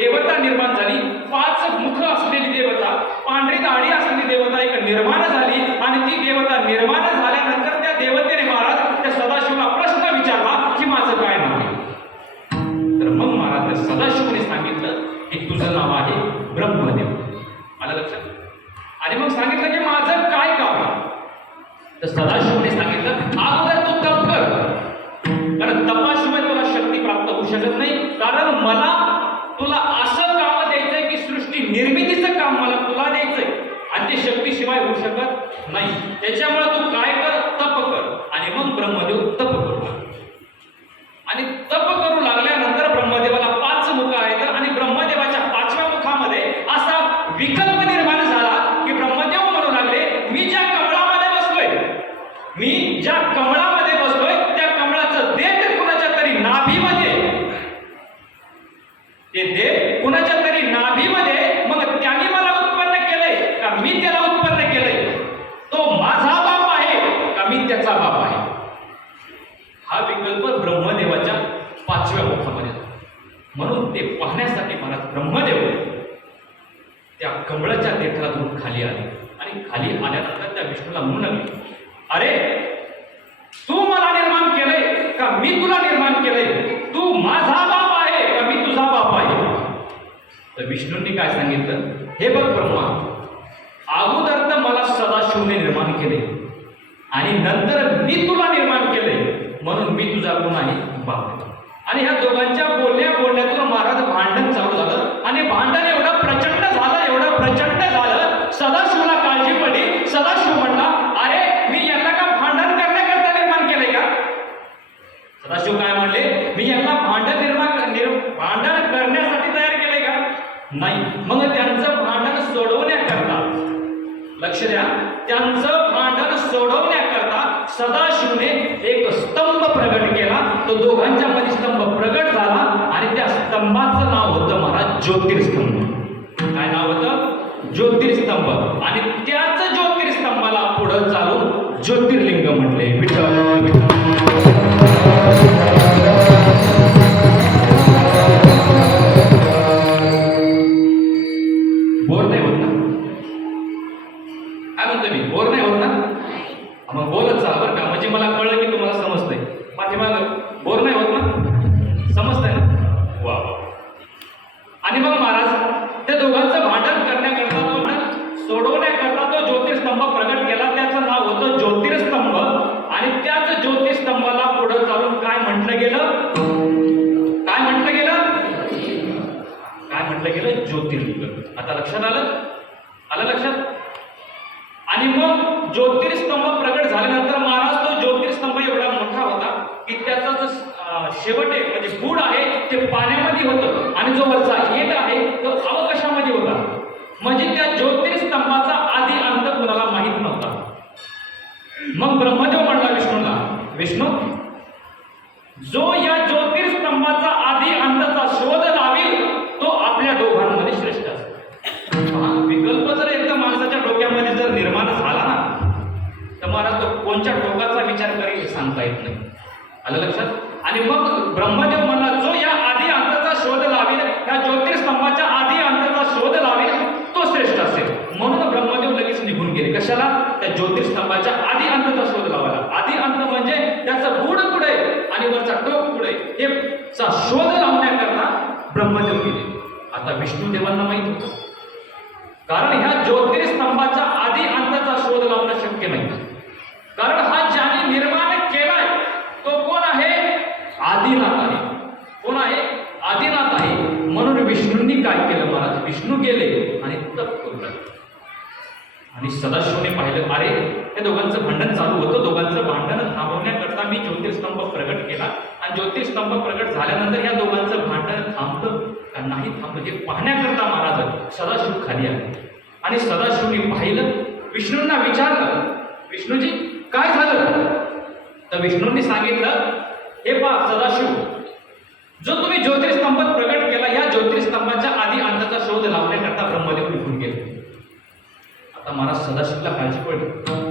देवता निर्माण झाली. 5 मुख असलेली देवता, पांढरी दाढी असलेली देवता एक निर्माण झाली. आणि ती देवता निर्माण झाल्यानंतर त्या देवतेने महाराज त्या सदाशिवला प्रश्न विचारला की माझं काय नाव आहे. तर मग महाराज त्या सदाशिवने सांगितलं की तुझं नाव आहे ब्रह्मदेव. आलं लक्षात? आणि मग सांगितलं की माझं काय काम आहे. तर सदाशिवने सांगितलं अगोदर तू तप कर, कारण तपाशिवाय तुला शक्ती प्राप्त होऊ शकत नाही. कारण मला तुला असं काम द्यायचंय की सृष्टी निर्मितीचं काम मला तुला द्यायचंय आणि ते शक्तीशिवाय होऊ शकत नाही. त्याच्यामुळे तू काय कर, तप कर. आणि मग ब्रह्मदेव तप करू लागला. आणि तप करू लागल्यानंतर ब्रह्मदेवाला 5 मुख आहेत आणि ब्रह्मदेवाच्या 5व्या मुखामध्ये असा विकल्प निर्माण झाला की ब्रह्मदेव म्हणू लागले मी ज्या कमळामध्ये बसलोय, मी ज्या कमळामध्ये बसलोय त्या कमळाचं देठ कुणाच्या तरी नाभीमध्ये, ते देठ कुणाच्या तरी नाभीमध्ये, मग त्यांनी मला उत्पन्न केलंय का मी त्याला उत्पन्न केलंय, तो माझा बाप आहे का मी त्याचा बाप आहे. हा विकल्प ब्रह्मदेवाच्या 5व्या मुखामध्ये. म्हणून ते पाहण्यासाठी महाराज ब्रह्मदेव त्या कमळाच्या देठातून खाली आले. आणि खाली आल्यानंतर त्या विष्णूला म्हणू लागले अरे तू मला निर्माण केलंय का मी तुला निर्माण केलंय, तू माझा बाप आहे का मी तुझा बाप आहे. तर विष्णूंनी काय सांगितलं, हे बघ ब्रह्मा, अगोदर तर मला सदाशिवने निर्माण केले आणि नंतर मी तुला निर्माण केले, म्हणून मी तुझा कोण आहे, बाप आहे. आणि ह्या दोघांच्या बोलण्यातून महाराज भांडण चालू झालं. आणि भांडण एवढं प्रचंड झालं, सदाशिवला काळजी पडली. सदाशिव म्हणला अरे मी यांना का भांडण करण्याकरता निर्माण केलंय का. सदाशिव काय म्हणले, मी यांना भांडण करण्यासाठी तयार केलंय का, नाही. मग त्यांचं भांडण सोडवण्याकरता, लक्ष द्या, त्यांचं भांडण सोडवण्याकरता सदाशिवने एक स्तंभ प्रगट केला. तो दोघांच्या मध्ये स्तंभ प्रगट झाला आणि त्या स्तंभाचं नाव होतं महाराज ज्योतिर्स्तंभ. काय नाव होतं, ज्योतिर्स्तंभ. आणि त्याच ज्योतिर्स्तंभाला पुढे चालून ज्योतिर्लिंग म्हटले. विठ्ठल बोर नाही होत ना, काय म्हणतो मी, बोर नाही होत ना, मग बोलत चाल बरं का, म्हणजे मला कळलं की तुम्हाला समजतंय. पाठीमाग बोर नाही होत ना, समजतंय ना, वा. आणि मग महाराज त्या दोघांचं भांडण करण्याकरता, तो सोडवण्याकरता तो ज्योतिर्स्तंभ प्रगट केला. त्याचं नाव होतं ज्योतिर्स्तंभ. आणि त्याच ज्योतिर्स्तंभाला पुढे चालून काय म्हटलं गेलं, काय म्हटलं गेलं, ज्योतिर्लिंग. आता लक्षात आलं लक्षात. आणि मग ज्योतिर्स्तंभ प्रगट झाल्यानंतर महाराज तो ज्योतिर्स्तंभ एवढा मोठा होता की त्याचा जो शेवट आहे म्हणजे बुड आहे ते पाण्यामध्ये होतं आणि जो वरचा हेट आहे तो अवकाशामध्ये होता. म्हणजे त्या ज्योतिर्स्तंभाचा आधी अंत कुणाला माहित नव्हता. मग ब्रह्मदेव म्हणला विष्णूला, विष्णू जो या ज्योतिर्स्तंभाचा आधी अंतचा शोध लावेल तो आपल्या दोघांमध्ये श्रेष्ठ असतो. विकल्प जर एकदा माणसाच्या डोक्यामध्ये जर निर्माण झाला ना तर महाराज तो कोणत्या टोकाचा विचार करेल सांगता येत नाही. आलं लक्षात. आणि मग ब्रह्मदेव म्हणला जो या आधी अंताचा शोध लावेल, या ज्योतिर्स्तंभाच्या आधी अंताचा शोध लावेल तो श्रेष्ठ असेल. म्हणून ब्रह्मदेव लगेच निघून गेले. कशाला, त्या ज्योतिर्स्तंभाच्या आधी अंताचा शोध लावायला. आधी अंत म्हणजे त्याचं बुड पुढे आणि वरचा टोक पुढे हे शोध लावण्याकरता ब्रह्मदेव गेले. आता विष्णुदेवांना माहित होतं, कारण ह्या ज्योतिर्स्तंभाच्या आधी अंताचा शोध लावणं शक्य नाही. कारण हा ज्याने निर्माण केलाय तो कोण आहे, आदिनाथ आहे. कोण आहे, आदिनाथ आहे. म्हणून विष्णूंनी काय केलं महाराज, विष्णू गेले आणि तप करू लागले. आणि सदाशिवने पाहिलं अरे हे दोघांचं भांडण चालू होतं, दोघांचं भांडण थांबवण्याकरता मी ज्योतिर्स्तंभ प्रगट केला. आणि ज्योतिर्स्तंभ प्रगट झाल्यानंतर या दोघांचं भांडण थांबतं का नाही थांबतं हे पाहण्याकरता महाराज सदाशिव खाली आले. आणि सदाशिवने पाहिलं, विष्णूंना विचारलं, विष्णूजी काय झालं. तर विष्णूंनी सांगितलं, हे पहा सदाशिव, जो तुम्ही ज्योतिर्स्तंभ प्रगट केला या ज्योतिर्स्तंभाच्या आधी अंताचा शोध लावण्याकरता ब्रह्मदेव निघून गेले. आता महाराज सदाशिवला काळजी पडली,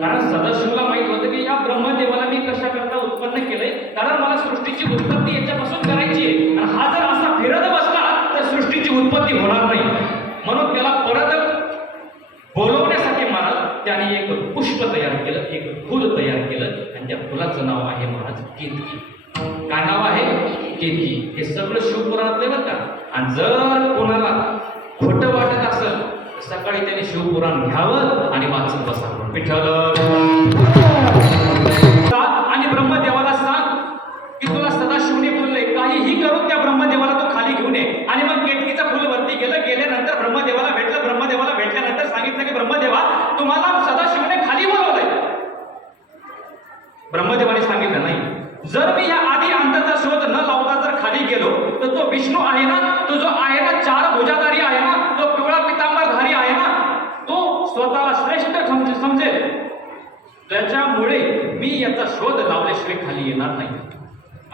कारण सदाशिवला माहित होतं की या ब्रह्मदेवाला मी कशा करता उत्पन्न केलंय, कारण मला सृष्टीची उत्पत्ती याच्यापासून करायची आहे. आणि हा जर असा फिरत बसला तर सृष्टीची उत्पत्ती होणार नाही. म्हणून त्याला परत बोलवण्यासाठी महाराज त्याने एक पुष्प तयार केलं, एक फुल तयार केलं आणि त्या फुलाचं नाव आहे महाराज केतकी. काय नाव आहे? केतकी. हे सगळं शिवपुराणातलं बरं का. आणि जर कोणाला खोटं वाटत असेल सकाळी त्याने शिवपुराण घ्यावं आणि वाचत बसावं. विठ्ठल आणि ब्रह्मदेवाला सांग की तुला सदाशिवने बोलले काहीही करून त्या ब्रह्मदेवाला तो खाली घेऊन ये. आणि मग केतकीचं फुल वरती गेल्यानंतर ब्रह्मदेवाला भेटल्यानंतर सांगितलं की ब्रह्मदेवा तुम्हाला सदाशिवने खाली बोलवलंय. ब्रह्मदेवाने सांगितलं नाही, जर मी या आधी अंताचा शोध न लावता जर खाली गेलो तर तो विष्णू आहे ना, तो जो आहे ना चार भुजाधारी आहे ना, तो पिवळा पितांबरधारी आहे ना, तो स्वतःला श्रेष्ठ समजेल. त्याच्यामुळे मी याचा शोध लावल्याशिवाय खाली येणार नाही.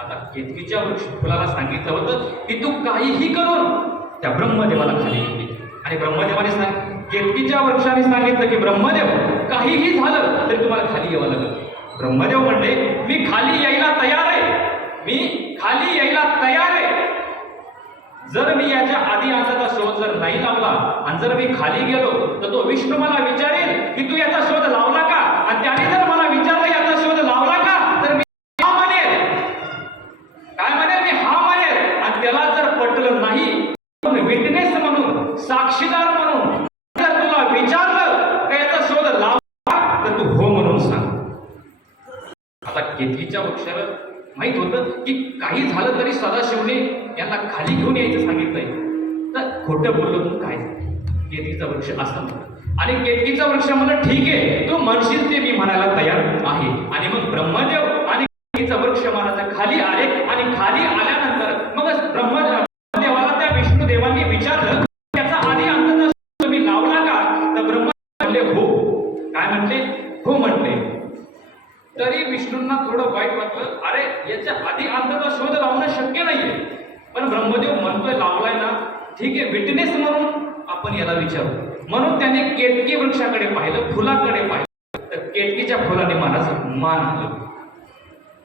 आता केतकीच्या वृक्ष फुलाला सांगितलं होतं की तू काहीही करून त्या ब्रह्मदेवाला खाली येते. आणि ब्रह्मदेवाने केतकीच्या वृक्षाने सांगितलं की ब्रह्मदेव काहीही झालं तरी तुम्हाला खाली यावं लागेल. ब्रह्मदेव म्हणले मी खाली यायला तयार आहे, मी खाली यायला तयार आहे. जर मी याच्या आधी अंताचा शोध जर नाही लावला आणि जर मी खाली गेलो तर तो विष्णू मला विचारेल की तू याचा शोध लावला का. आणि त्याने जर मला विचारलं याचा शोध लावला का तर मी हा म्हणेल. काय म्हणेल? मी हा म्हणेल. आणि त्याला जर पटलं नाही विटनेस म्हणून, साक्षीदार म्हणून जर तुला विचारलं का याचा शोध लावला तर तू हो म्हणून सांग. आता केतकीच्या वृक्षाला माहित होतं की काही झालं तरी सदाशिवने यांना खाली घेऊन यायचं सांगितलंय, तर खोटं बोललो तू काय. केतकीचा वृक्ष असं म्हणत आणि केतकीचा वृक्ष म्हणलं ठीक आहे तू म्हणशील ते मी म्हणायला तयार आहे. आणि मग ब्रह्मदेव आणि केतकीचा वृक्ष महाराज खाली आले. आणि खाली आल्यानंतर मग ब्रह्मदेवाला त्या विष्णुदेवांनी विचारलं त्याचा आधी अंतचा तुम्ही लावला का. तर ब्रह्म म्हणले हो. काय म्हटले? हो म्हटले. तरी विष्णूंना थोडं वाईट वाटलं, अरे याच्या आधी अंताचा शोध लावणं शक्य नाहीये. पण ब्रह्मदेव म्हणतोय लावलाय ना, ठीक आहे विटनेस म्हणून आपण याला विचारू. म्हणून त्याने केतकी वृक्षाकडे पाहिलं, फुलाकडे पाहिलं. तर केतकीच्या फुलाने महाराज मान हलवलं.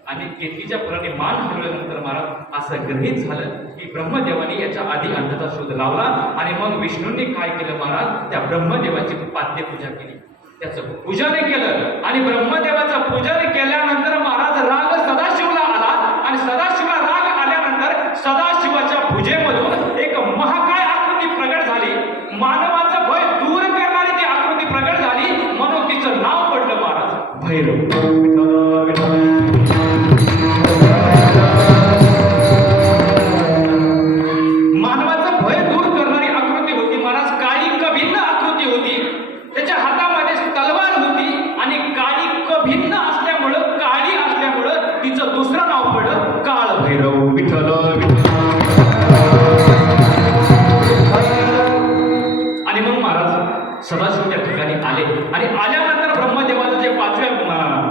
आणि केतकीच्या फुलाने मान हलवल्यानंतर महाराज असं गृहीत झालं की ब्रह्मदेवाने याच्या आधी अंताचा शोध लावला. आणि मग विष्णूंनी काय केलं महाराज, त्या ब्रह्मदेवाची पाद्यपूजा केली, त्याचं पूजन केलं. आणि ब्रह्मदेवाचं पूजन केल्यानंतर महाराज राग सदाशिवला आला. आणि सदाशिवला राग आल्यानंतर सदाशिवाच्या पूजेमधून एक महाकाय आकृती प्रगट झाली. मानवाचं भय दूर करणारी ती आकृती प्रगट झाली. म्हणून तिचं नाव पडलं महाराज भैरव. मानवाचं भय दूर करणारी आकृती होती महाराज. काळी भिन्न आकृती होती. त्याच्या हातामध्ये तलवार होती. आणि काळी भिन्न असल्यामुळं, काळी असल्यामुळं तिचं दुसरं नाव पडलं काळ भैरव. विठ्ठल. आणि मग महाराज सदाशिव त्या ठिकाणी आले. आणि आल्यानंतर ब्रह्मदेवाचं जे पाचव्या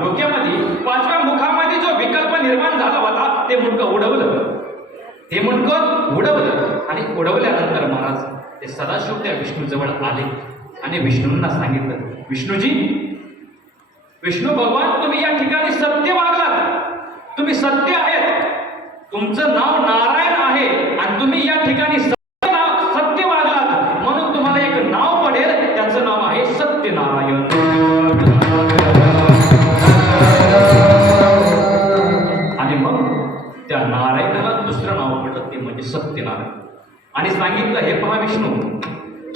डोक्यामध्ये, पाचव्या मुखामध्ये जो विकल्प निर्माण झाला होता ते मुंडकं उडवलं. ते मुंडकं उडवलं. आणि उडवल्यानंतर महाराज ते सदाशिव त्या विष्णूजवळ आले. आणि विष्णूंना सांगितलं, विष्णूजी, विष्णू भगवान तुम्ही या ठिकाणी सत्य वागलात, तुम्ही सत्य आहेत, तुमचं नाव नारायण आहे आणि तुम्ही या ठिकाणी सत्य वागलात. म्हणून तुम्हाला एक नाव पडेल, त्याचं नाव आहे सत्यनारायण. आणि मग त्या नारायणाला दुसरं नाव पडलं ते म्हणजे सत्यनारायण. आणि सांगितलं, हे पहा विष्णू,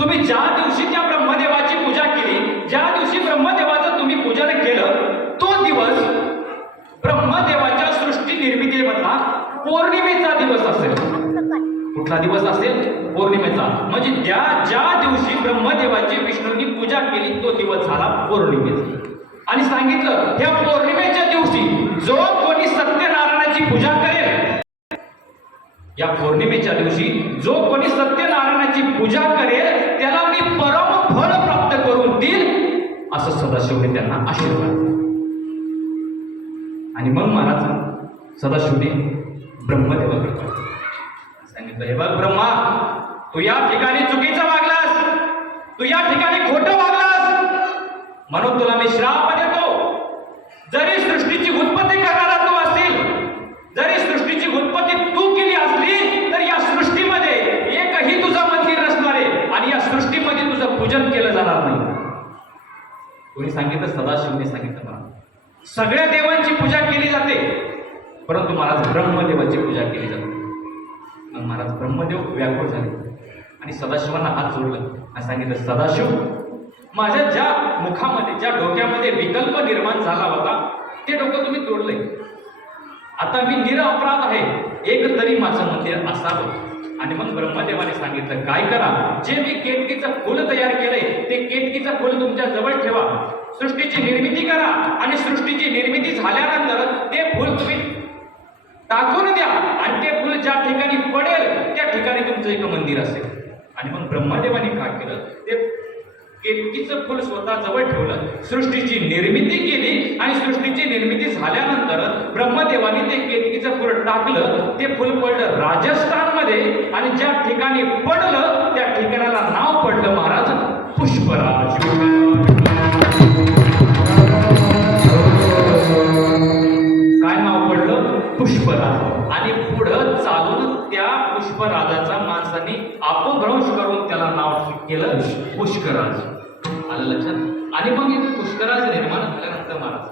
तुम्ही ज्या दिवशी त्या ब्रह्मदेवाची पूजा केली, ज्या दिवशी ब्रह्मदेवाचं तुम्ही पूजन केलं, तो दिवस ब्रह्मदेवाच्या सृष्टी निर्मितीमधला पौर्णिमेचा दिवस असेल. कुठला दिवस असेल? पौर्णिमेचा. म्हणजे ज्या दिवशी ब्रह्मदेवाची विष्णूंनी पूजा केली तो दिवस झाला पौर्णिमेचा. आणि सांगितलं, ह्या पौर्णिमेच्या दिवशी जो कोणी सत्यनारायणाची पूजा करेल, या पौर्णिमेच्या दिवशी जो कोणी सत्यनारायणाची पूजा करेल त्याला मी परम फळ प्राप्त करून देईल, असं सदाशिवने त्यांना आशीर्वाद दिला. आणि मग महाराज सदाशिवने ब्रह्मदेवाकडे सांगितलं, हे बघ ब्रह्मा, तू या ठिकाणी चुकीचं वागलास, तू या ठिकाणी खोटं वागलास, म्हणून तुला मी श्राप देतो. जरी सृष्टीची उत्पत्ती करणारा तू असशील, जरी सृष्टीची उत्पत्ती तू केली असली, तर या सृष्टीमध्ये एकही तुझा कोणी सांगितलं? सदाशिवने सांगितलं मला. सगळ्या देवांची पूजा केली जाते, परंतु महाराज ब्रह्मदेवाची पूजा केली जाते. मग महाराज ब्रह्मदेव व्याकुळ झाले आणि सदाशिवांना हात जोडलं आणि सांगितलं, सदाशिव, माझ्या ज्या मुखामध्ये, ज्या डोक्यामध्ये विकल्प निर्माण झाला होता ते डोकं तुम्ही तोडलंय. आता मी निरअपराध आहे, एक तरी माझं मंदिर असावं. आणि मग ब्रह्मदेवाने सांगितलं, काय करा, जे मी केतकीचं फुल तयार केलंय ते केतकीचं फुल तुमच्या जवळ ठेवा, सृष्टीची निर्मिती करा आणि सृष्टीची निर्मिती झाल्यानंतर ते फुल तुम्ही टाकून द्या आणि ते फुल ज्या ठिकाणी पडेल त्या ठिकाणी तुमचं एक मंदिर असेल. आणि मग ब्रह्मदेवाने काय केलं, ते केतकीचं फुल स्वतः जवळ ठेवलं, सृष्टीची निर्मिती केली आणि सृष्टीची निर्मिती झाल्यानंतर ब्रह्मदेवाने ते केतकीचं फुल टाकलं. ते फुल पडलं राजस्थानमध्ये आणि ज्या ठिकाणी पडलं त्या ठिकाणाला नाव पडलं महाराज पुष्पराज. काय नाव पडलं? पुष्पराज. आणि पुढं चालून त्या पुष्पराजाचा माणसांनी अपभ्रंश करून त्याला नाव केलं पुष्कराज. आलं लक्षात? आणि मग हे पुष्कराज निर्माण झाल्यानंतर महाराज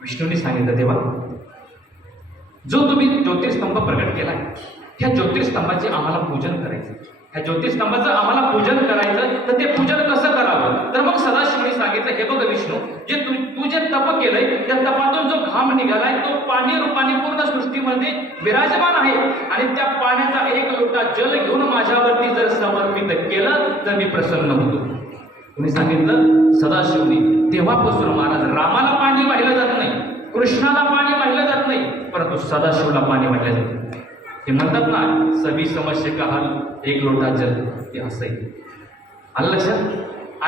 विष्णूने सांगितलं, तेव्हा जो तुम्ही ज्योतिषस्तंभ प्रकट केलाय ह्या ज्योतिषस्तंभाचे आम्हाला पूजन करायचं, ह्या ज्योतिषस्तंभाचं आम्हाला पूजन करायचं, तर ते पूजन कसं करावं? तर मग सदाशिवने सांगितलं, हे बघ विष्णू, जे तू जे तप केलंय त्या तपातून जो घाम निघालाय तो पाणी रूपाने पूर्ण सृष्टीमध्ये विराजमान आहे आणि त्या पाण्याचा एक लोटा जल घेऊन माझ्यावरती जर समर्पित केलं तर मी प्रसन्न होतो. तुम्ही सांगितलं सदाशिवने. तेव्हापासून महाराज रामाला पाणी वाहिलं जात नाही, कृष्णाला पाणी वाहिलं जात नाही, परंतु सदाशिवला पाणी वाहिलं जातं. ते म्हणतात ना, सभी समस्या का हल एक लोटा जल, ते असं आहे. आलं लक्षात?